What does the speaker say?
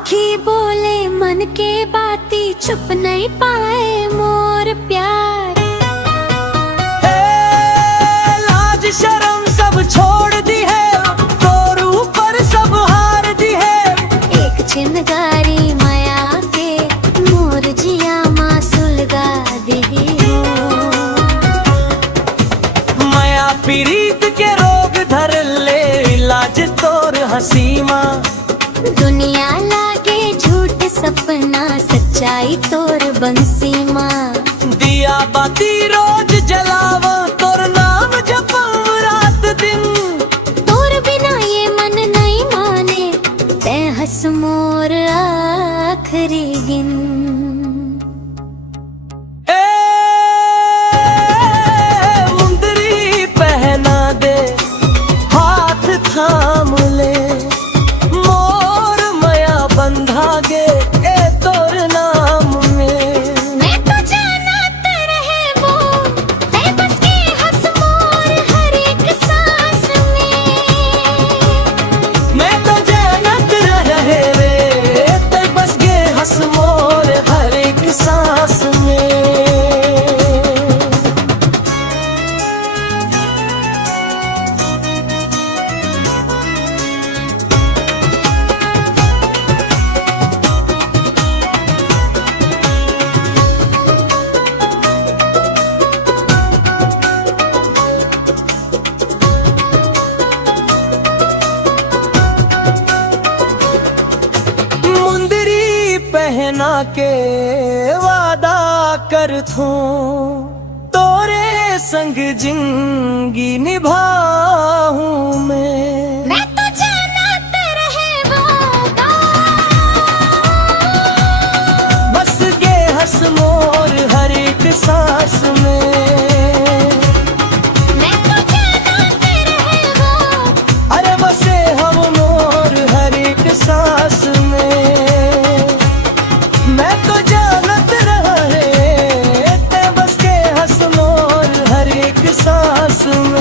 आँखी बोले मन के बाती, छुप नहीं पाए मोर प्यार। लाज शर्म सब छोड़ दी है, तोर ऊपर सब हार दी है। एक चिनगारी माया के मोर जिया माँ सुलगा दे हो। माया पीरीत के रोग धर ले, इलाज तोर हंसी माँ। दुनिया लागे झूठ सपना, सच्चाई तोर बंसी माँ। दिया बाती रोज जलावा, तोर नाम जपम रात दिन। तोर बिना ये मन नहीं माने, ते हंस मोर आखरी गिन। मुंदरी पहना दे, हाथ थाम ले, धागे ए तोर नाम में। मैं तो जानत रहे वो, ते बस के हंस मोर हर एक सांस में। मैं तो जानत रहे वे, ते बस के हंस मोर हर एक सांस में। पहना के वादा कर थो, तोरे संग जिंदगी निभाऊं मैं तो जानत रहे वो, बस गे हंस मोर हर एक सांस में। मैं तो जानत रहे वो, अरे बसे हम मोर हर एक सांस में। मैं तो जानत रहे, ते बस के हंस मोर हर एक सांस में।